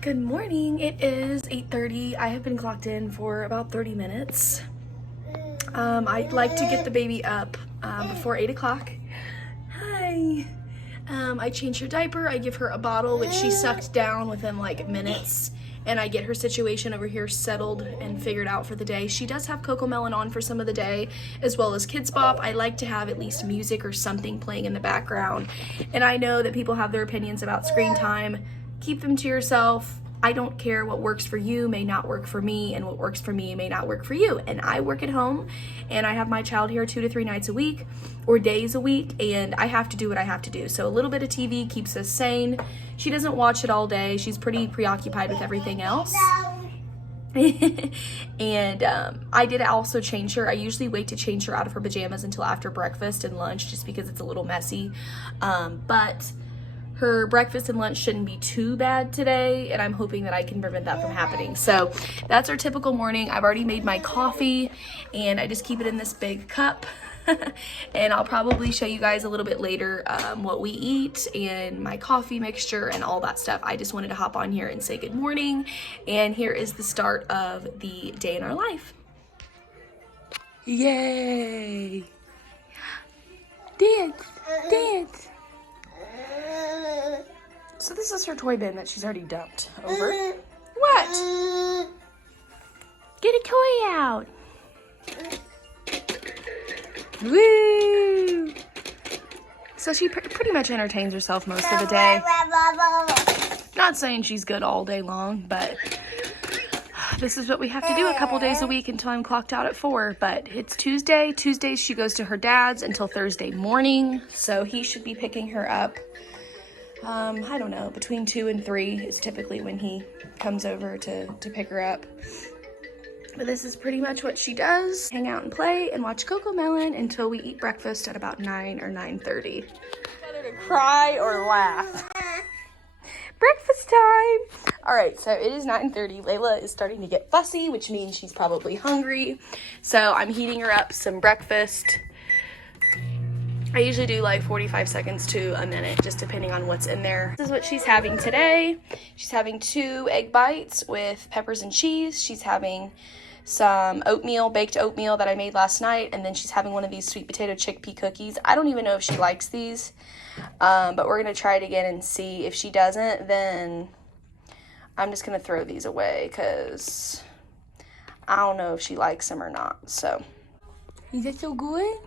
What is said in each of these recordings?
Good morning. It is 8:30. I have been clocked in for about 30 minutes. I'd like to get the baby up before 8 o'clock. Hi. I change her diaper. I give her a bottle, which she sucked down within like minutes. And I get her situation over here settled and figured out for the day. She does have Cocomelon on for some of the day, as well as Kids Bop. I like to have at least music or something playing in the background. And I know that people have their opinions about screen time. Keep them to yourself. I don't care. What works for you may not work for me, and what works for me may not work for you. And I work at home, and I have my child here 2 to 3 nights a week or days a week, and I have to do what I have to do. So a little bit of TV keeps us sane. She doesn't watch it all day. She's pretty preoccupied with everything else. And I did also change her. I usually wait to change her out of her pajamas until after breakfast and lunch, just because it's a little messy. But her breakfast and lunch shouldn't be too bad today, and I'm hoping that I can prevent that from happening. So that's our typical morning. I've already made my coffee, and I just keep it in this big cup. And I'll probably show you guys a little bit later what we eat and my coffee mixture and all that stuff. I just wanted to hop on here and say good morning, and here is the start of the day in our life. Yay! Dance! Dance! So this is her toy bin that she's already dumped over. What? Get a toy out. Woo! So she pretty much entertains herself most of the day. Not saying she's good all day long, but this is what we have to do a couple days a week until I'm clocked out at 4. But it's Tuesday. Tuesdays she goes to her dad's until Thursday morning. So he should be picking her up. I don't know, between 2 and 3 is typically when he comes over to pick her up. But this is pretty much what she does. Hang out and play and watch Cocomelon until we eat breakfast at about 9 or 9:30. Whether to cry or laugh. Breakfast time! All right, so it is 9:30. Layla is starting to get fussy, which means she's probably hungry. So I'm heating her up some breakfast. I usually do like 45 seconds to a minute, just depending on what's in there. This is what she's having today. She's having 2 egg bites with peppers and cheese. She's having some oatmeal, baked oatmeal that I made last night, and then she's having one of these sweet potato chickpea cookies. I don't even know if she likes these, but we're gonna try it again and see. If she doesn't, then I'm just gonna throw these away because I don't know if she likes them or not. So, is that so good?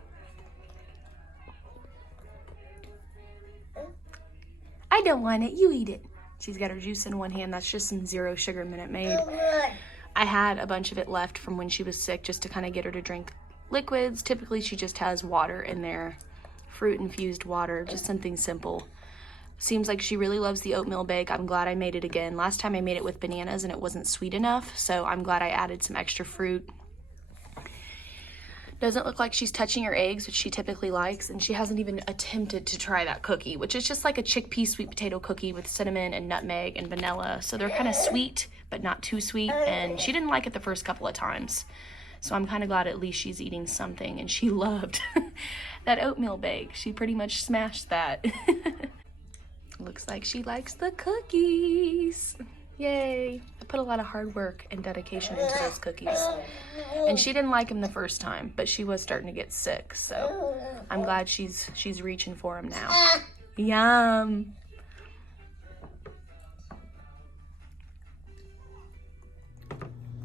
I don't want it. You eat it. She's got her juice in one hand. That's just some 0 sugar Minute Maid. I had a bunch of it left from when she was sick just to kind of get her to drink liquids. Typically, she just has water in there, fruit-infused water, just something simple. Seems like she really loves the oatmeal bake. I'm glad I made it again. Last time I made it with bananas and it wasn't sweet enough, so I'm glad I added some extra fruit. Doesn't look like she's touching her eggs, which she typically likes, and she hasn't even attempted to try that cookie, which is just like a chickpea sweet potato cookie with cinnamon and nutmeg and vanilla. So they're kind of sweet, but not too sweet, and she didn't like it the first couple of times. So I'm kind of glad at least she's eating something, and she loved that oatmeal bake. She pretty much smashed that. Looks like she likes the cookies. Yay. I put a lot of hard work and dedication into those cookies. And she didn't like them the first time, but she was starting to get sick, so I'm glad she's reaching for them now. Yum.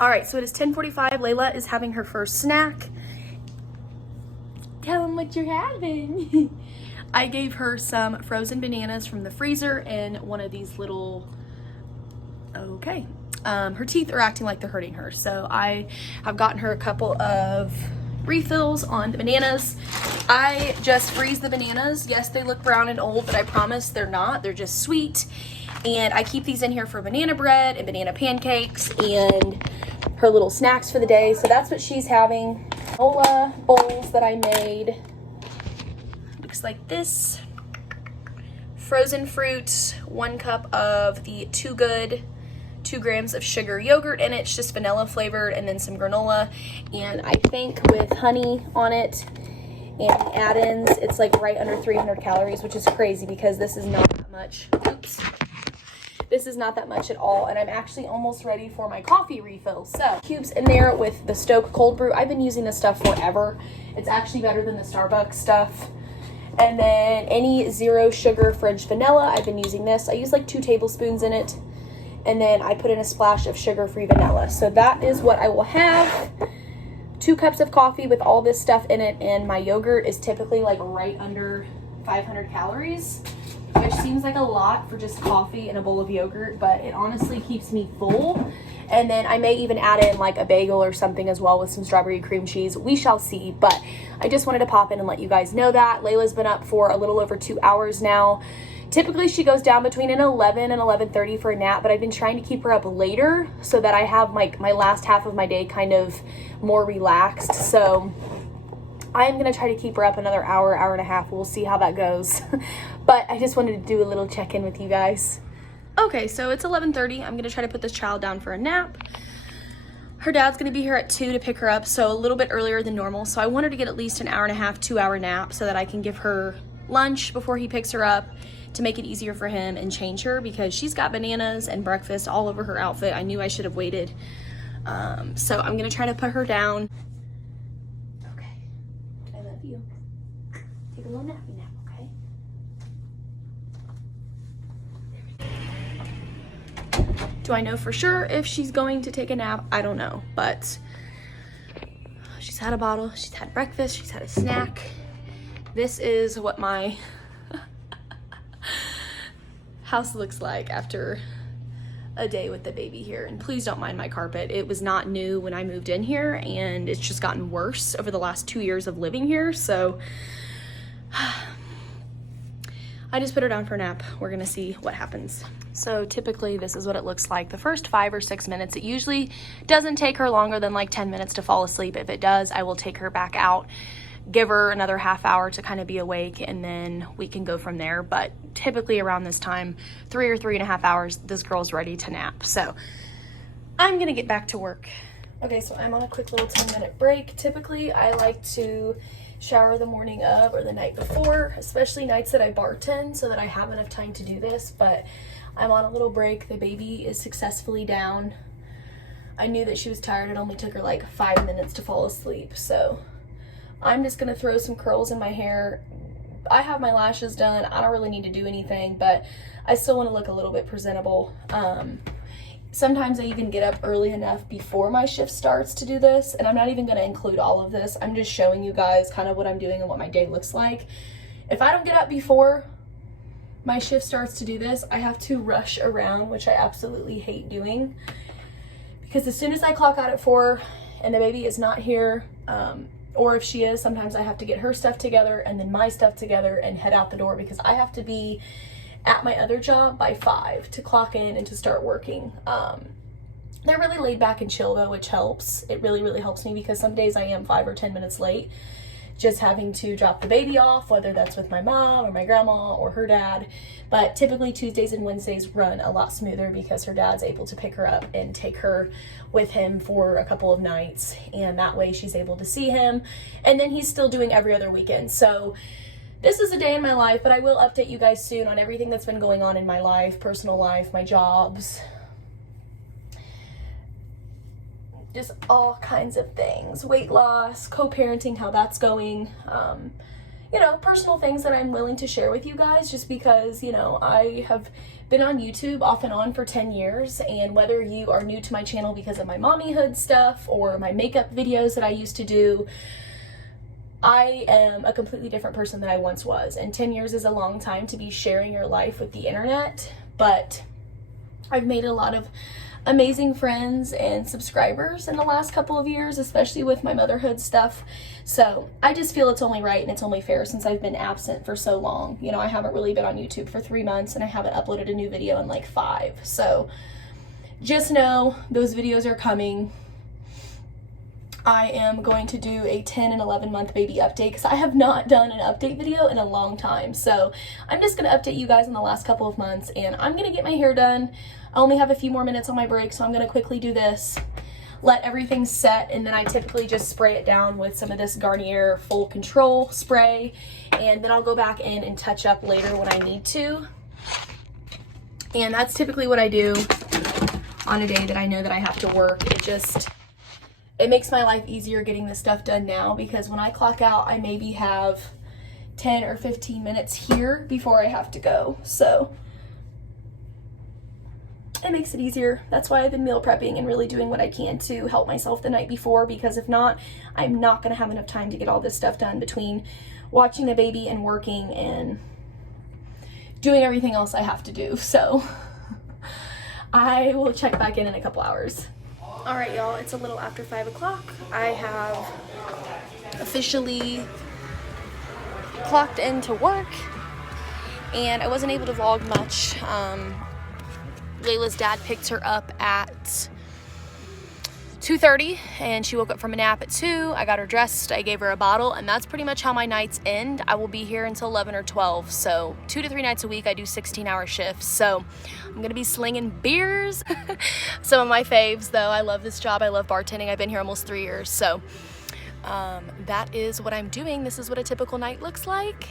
All right, so it is 10:45. Layla is having her first snack. Tell them what you're having. I gave her some frozen bananas from the freezer and one of these little... Okay. Her teeth are acting like they're hurting her, so I have gotten her a couple of refills on the bananas. I just freeze the bananas. Yes, they look brown and old, but I promise they're not. They're just sweet. And I keep these in here for banana bread and banana pancakes and her little snacks for the day. So that's what she's having. Granola bowls that I made. Looks like this. Frozen fruit, 1 cup of the Too Good 2 grams of sugar yogurt in it. It's just vanilla flavored, and then some granola, and I think with honey on it and the add-ins, it's like right under 300 calories, which is crazy because this is not that much. Oops. This is not that much at all, and I'm actually almost ready for my coffee refill. So, cubes in there with the Stoke cold brew. I've been using this stuff forever. It's actually better than the Starbucks stuff. And then any 0 sugar French vanilla, I've been using this. I use like 2 tablespoons in it. And then I put in a splash of sugar-free vanilla. So that is what I will have. 2 cups of coffee with all this stuff in it, and my yogurt is typically like right under 500 calories, which seems like a lot for just coffee and a bowl of yogurt, but it honestly keeps me full. And then I may even add in like a bagel or something as well with some strawberry cream cheese. We shall see, but I just wanted to pop in and let you guys know that. Layla's been up for a little over 2 hours now. Typically she goes down between an 11 and 11:30 for a nap, but I've been trying to keep her up later so that I have like my last half of my day kind of more relaxed. So I am going to try to keep her up another hour, hour and a half. We'll see how that goes. But I just wanted to do a little check-in with you guys. Okay, so it's 11:30. I'm going to try to put this child down for a nap. Her dad's going to be here at 2 to pick her up, so a little bit earlier than normal. So I want her to get at least an hour and a half, 2-hour nap so that I can give her lunch before he picks her up to make it easier for him and change her, because she's got bananas and breakfast all over her outfit. I knew I should have waited. So I'm going to try to put her down. Okay, I love you. Take a little nappy nap, okay? Do I know for sure if she's going to take a nap? I don't know, but she's had a bottle, she's had breakfast, she's had a snack. This is what my house looks like after a day with the baby here. And please don't mind my carpet. It was not new when I moved in here, and it's just gotten worse over the last 2 years of living here. So I just put her down for a nap. We're gonna see what happens. So typically this is what it looks like. The first 5 or 6 minutes, it usually doesn't take her longer than like 10 minutes to fall asleep. If it does, I will take her back out, give her another half hour to kind of be awake, and then we can go from there. But typically around this time, 3 or 3.5 hours, this girl's ready to nap. So I'm gonna get back to work. Okay, so I'm on a quick little 10-minute break. Typically I like to shower the morning of or the night before, especially nights that I bartend, so that I have enough time to do this. But I'm on a little break. The baby is successfully down. I knew that she was tired. It only took her like 5 minutes to fall asleep. So I'm just gonna throw some curls in my hair. I have my lashes done. I don't really need to do anything, but I still want to look a little bit presentable. Sometimes I even get up early enough before my shift starts to do this, and I'm not even going to include all of this. I'm just showing you guys kind of what I'm doing and what my day looks like. If I don't get up before my shift starts to do this, I have to rush around, which I absolutely hate doing, because as soon as I clock out at 4 and the baby is not here, or if she is, sometimes I have to get her stuff together and then my stuff together and head out the door, because I have to be at my other job by 5 to clock in and to start working. They're really laid back and chill though, which helps. It really, really helps me, because some days I am 5 or 10 minutes late just having to drop the baby off, whether that's with my mom or my grandma or her dad. But typically Tuesdays and Wednesdays run a lot smoother because her dad's able to pick her up and take her with him for a couple of nights, and that way she's able to see him, and then he's still doing every other weekend. So this is a day in my life, but I will update you guys soon on everything that's been going on in my life, personal life, my jobs, just all kinds of things, weight loss, co-parenting, how that's going, you know, personal things that I'm willing to share with you guys, just because, you know, I have been on YouTube off and on for 10 years, and whether you are new to my channel because of my mommyhood stuff or my makeup videos that I used to do, I am a completely different person than I once was, and 10 years is a long time to be sharing your life with the internet, but I've made a lot of amazing friends and subscribers in the last couple of years, especially with my motherhood stuff. So I just feel it's only right and it's only fair, since I've been absent for so long. You know, I haven't really been on YouTube for 3 months, and I haven't uploaded a new video in like 5. So just know those videos are coming. I am going to do a 10 and 11 month baby update, because I have not done an update video in a long time. So I'm just going to update you guys in the last couple of months, and I'm going to get my hair done. I only have a few more minutes on my break, so I'm going to quickly do this, let everything set, and then I typically just spray it down with some of this Garnier Full Control spray, and then I'll go back in and touch up later when I need to. And that's typically what I do on a day that I know that I have to work. It makes my life easier getting this stuff done now, because when I clock out, I maybe have 10 or 15 minutes here before I have to go. So it makes it easier. That's why I've been meal prepping and really doing what I can to help myself the night before, because if not, I'm not gonna have enough time to get all this stuff done between watching the baby and working and doing everything else I have to do. So I will check back in a couple hours. All right, y'all, it's a little after 5 o'clock. I have officially clocked into work, and I wasn't able to vlog much. Layla's dad picked her up at 2:30, and she woke up from a nap at 2. I got her dressed, I gave her a bottle, and that's pretty much how my nights end. I will be here until 11 or 12, so 2 to 3 nights a week I do 16-hour shifts. So I'm gonna be slinging beers. Some of my faves, though. I love this job. I love bartending. I've been here almost 3 years, so that is what I'm doing. This is what a typical night looks like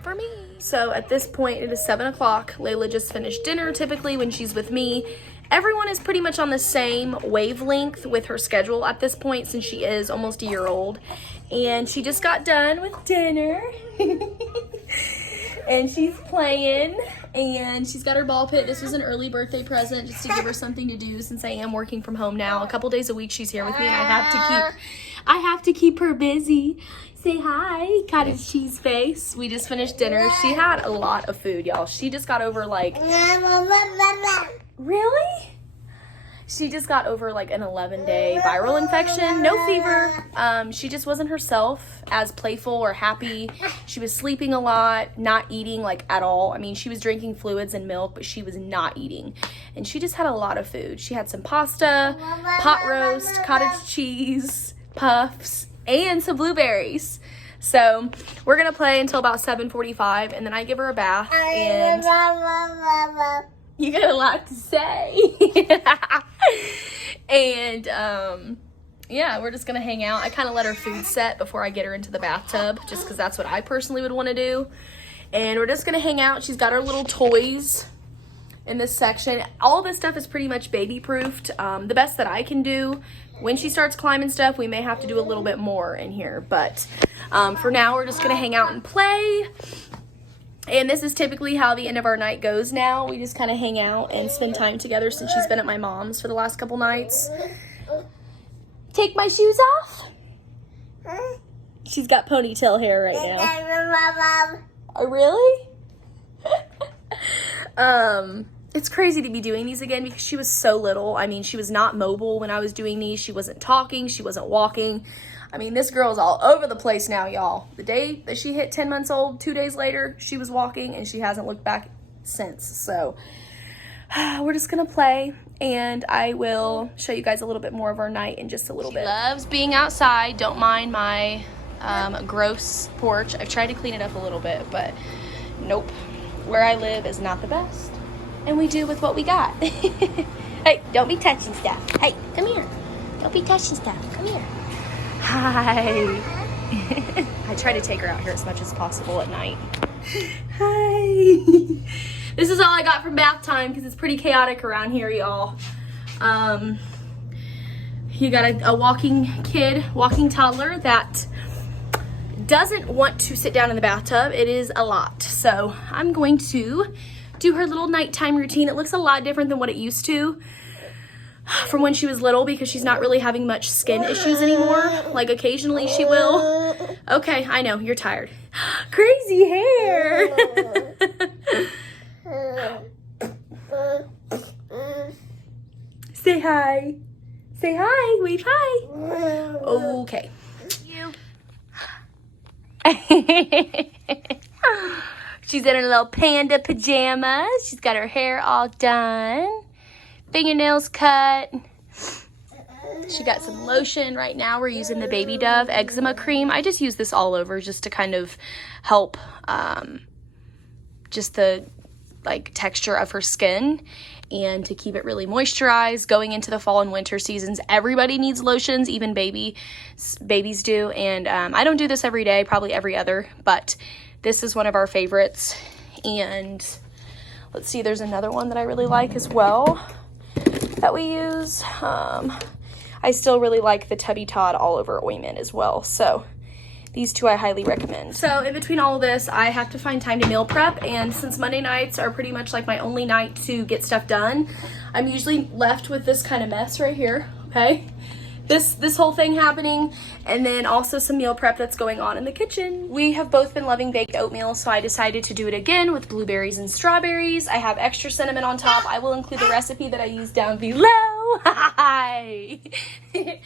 for me. So at this point, it is 7 o'clock. Layla just finished dinner. Typically when she's with me, everyone is pretty much on the same wavelength with her schedule at this point, since she is almost a year old. And she just got done with dinner. And she's playing, and she's got her ball pit. This was an early birthday present just to give her something to do, since I am working from home now. A couple days a week she's here with me, and I have to keep her busy. Say hi, cottage cheese face. We just finished dinner. She had a lot of food, y'all. She just got over really? She just got over like an 11-day viral infection. No fever. She just wasn't herself as playful or happy. She was sleeping a lot, not eating like at all. I mean, she was drinking fluids and milk, but she was not eating. And she just had a lot of food. She had some pasta, pot roast, cottage cheese, puffs, and some blueberries. So we're gonna play until about 7:45, and then I give her a bath. And you got a lot to say. And yeah, we're just gonna hang out. I kind of let her food set before I get her into the bathtub, just because that's what I personally would want to do. And we're just gonna hang out. She's got her little toys in this section. All this stuff is pretty much baby proofed. The best that I can do, when she starts climbing stuff, we may have to do a little bit more in here, but for now we're just gonna hang out and play. And this is typically how the end of our night goes now. We just kind of hang out and spend time together, since she's been at my mom's for the last couple nights. Take my shoes off? She's got ponytail hair right now. Oh, really? It's crazy to be doing these again, because she was so little. I mean, she was not mobile when I was doing these. She wasn't talking. She wasn't walking. I mean, this girl's all over the place now, y'all. The day that she hit 10 months old, 2 days later, she was walking, and she hasn't looked back since. So we're just gonna play, and I will show you guys a little bit more of our night in just a little bit. She loves being outside. Don't mind my gross porch. I've tried to clean it up a little bit, but nope. Where I live is not the best, and we do with what we got. Hey, don't be touching stuff. Hey, come here. Don't be touching stuff. Come here. Hi. I try to take her out here as much as possible at night. Hi. This is all I got from bath time, because it's pretty chaotic around here, y'all. You got a walking toddler that doesn't want to sit down in the bathtub. It is a lot. So I'm going to do her little nighttime routine. It looks a lot different than what it used to from when she was little, because she's not really having much skin issues anymore. Like occasionally she will. Okay, I know, you're tired. Crazy hair. Say hi. Say hi, wave hi. Okay. She's in her little panda pajamas. She's got her hair all done. Fingernails cut. She got some lotion. Right now we're using the Baby Dove eczema cream. I just use this all over just to kind of help just the like texture of her skin, and to keep it really moisturized going into the fall and winter seasons. Everybody needs lotions, even babies do. And I don't do this every day, probably every other, but this is one of our favorites. And Let's see, there's another one that I really like as well that we use. I still really like the Tubby Todd all over ointment as well. So these two I highly recommend. So in between all of this, I have to find time to meal prep. And since Monday nights are pretty much like my only night to get stuff done, I'm usually left with this kind of mess right here, okay? This whole thing happening, and then also some meal prep that's going on in the kitchen. We have both been loving baked oatmeal, so I decided to do it again with blueberries and strawberries. I have extra cinnamon on top. I will include the recipe that I use down below. Hi. And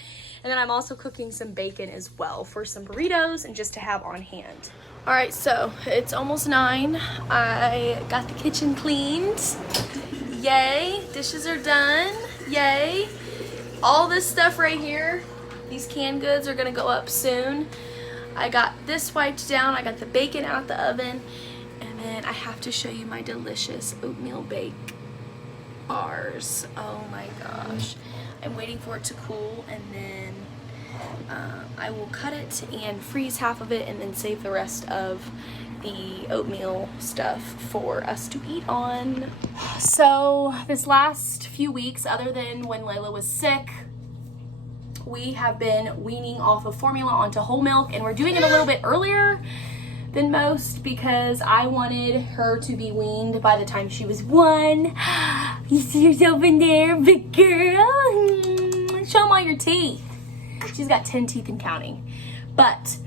then I'm also cooking some bacon as well for some burritos and just to have on hand. All right, so it's almost 9. I got the kitchen cleaned. Yay. Dishes are done. Yay. All this stuff right here, these canned goods are gonna go up soon. I got this wiped down. I got the bacon out the oven. And then I have to show you my delicious oatmeal bake bars. Oh my gosh. I'm waiting for it to cool, and then I will cut it and freeze half of it and then save the rest of the oatmeal stuff for us to eat on. So this last few weeks, other than when Layla was sick, we have been weaning off of formula onto whole milk, and we're doing it a little bit earlier than most because I wanted her to be weaned by the time she was 1. You see yourself in there, big girl? Show them all your teeth. She's got 10 teeth and counting. But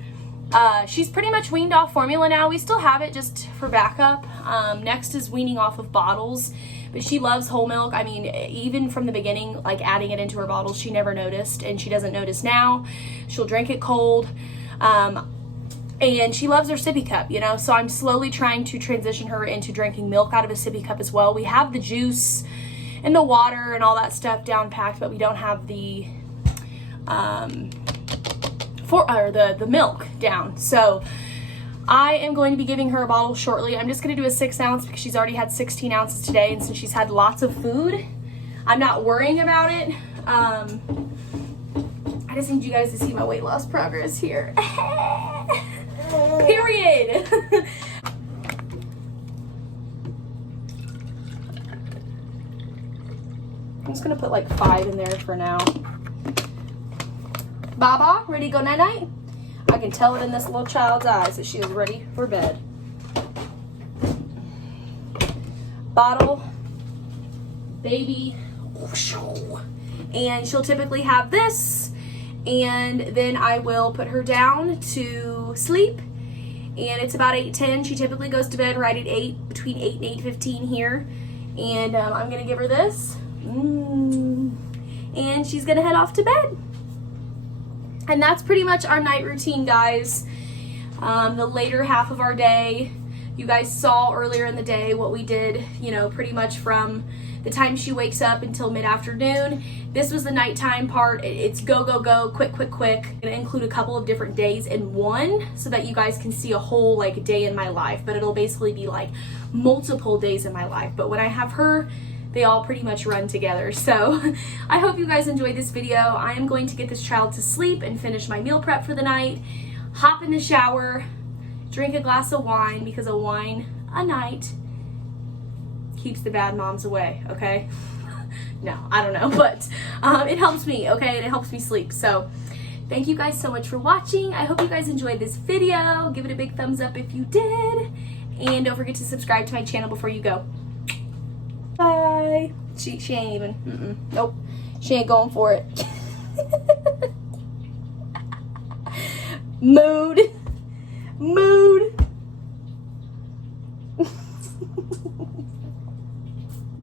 she's pretty much weaned off formula now. We still have it just for backup. Next is weaning off of bottles, but she loves whole milk. I mean, even from the beginning, like adding it into her bottles, she never noticed, and she doesn't notice now. She'll drink it cold. And she loves her sippy cup, you know, so I'm slowly trying to transition her into drinking milk out of a sippy cup as well. We have the juice and the water and all that stuff down packed, but we don't have the the milk down. So I am going to be giving her a bottle shortly. I'm just going to do a 6 ounce because she's already had 16 ounces today, and since she's had lots of food, I'm not worrying about it. I just need you guys to see my weight loss progress here. Period. I'm just gonna put like 5 in there for now. Baba, ready to go night-night? I can tell it in this little child's eyes that she is ready for bed. Bottle, baby, and she'll typically have this, and then I will put her down to sleep, and it's about 8:10. She typically goes to bed right at 8, between 8 and 8:15 here, and I'm gonna give her this, and she's gonna head off to bed. And that's pretty much our night routine, guys. The later half of our day, you guys saw earlier in the day what we did, you know, pretty much from the time she wakes up until mid-afternoon. This was the nighttime part. It's go, go, go, quick, quick, quick. I'm gonna include a couple of different days in one so that you guys can see a whole like day in my life, but it'll basically be like multiple days in my life. But when I have her, they all pretty much run together. So I hope you guys enjoyed this video. I am going to get this child to sleep and finish my meal prep for the night, hop in the shower, drink a glass of wine, because a wine a night keeps the bad moms away, okay? No, I don't know, but it helps me, okay? And it helps me sleep. So thank you guys so much for watching. I hope you guys enjoyed this video. Give it a big thumbs up if you did. And don't forget to subscribe to my channel before you go. Bye. She ain't even, nope. She ain't going for it. Mood.